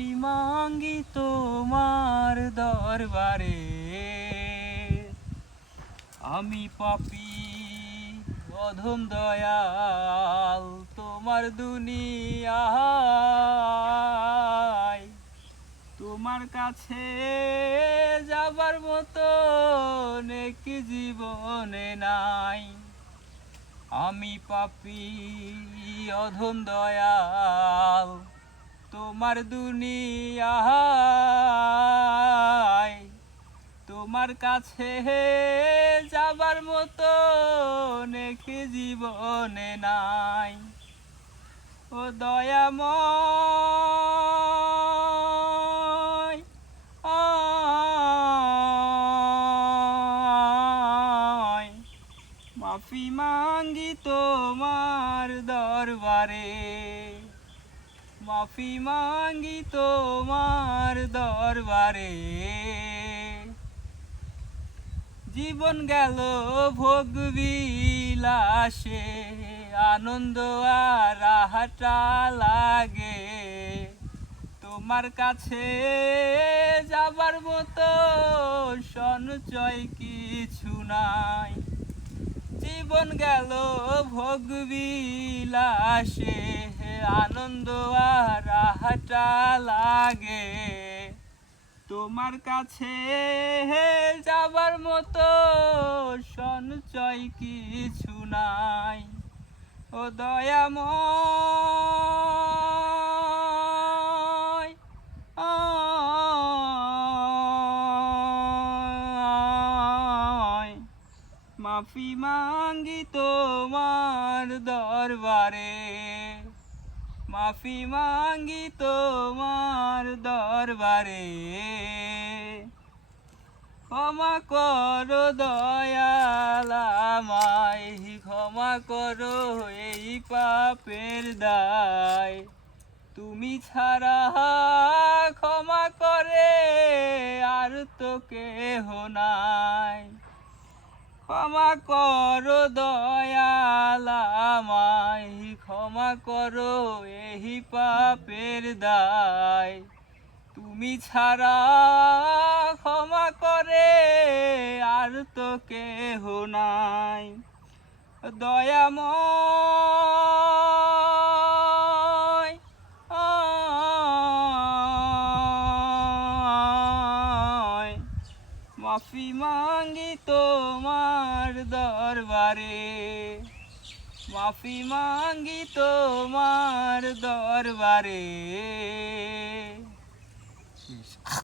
মাফি মাঙ্গি তোমার দরবারে। আমি পাপী অধম দয়াল তোমার দুনিয়ায়, তোমার কাছে যাবার মতো নেকি জীবনে নাই। আমি পাপী অধম দয়াল তোমার দুনিয়ায়, তোমার কাছে যাবার মতো নেকি জীবনে নাই। ও দয়াময় আয়, মাফি মাঙ্গি তোমার দরবারে। মাফি মাঙ্গি তোমার দরবারে। জীবন গেল ভোগ বিলাসে, আনন্দ আর আহাটা লাগে। তোমার কাছে যাবার মতো সঞ্চয় কিছু নাই। জীবন গেল ভোগ বিলাসে, আনন্দ আর আহাটা লাগে। তোমার কাছে যাবার মতো সঞ্চয় কিছু নাই। ও দয়াময় আয়, মাফি মাঙ্গি তোমার দরবারে। মাফি মাঙ্গি তোমার দরবারে। ক্ষমা করো দয়াল আমায়, ক্ষমা করো এই পাপের দায়। তুমি ছাড়া ক্ষমা করে আর তো কেহ নাই। ক্ষমা করো দয়াল আমায়, ক্ষমা করো এই পাপের দায়। তুমি ছাড়া ক্ষমা করে আর তো কেহ নাই। দয়াময় আয়, মাফি মাঙ্গি তোমার দরবারে। মাফি মাঙ্গি তোমার দরবারে।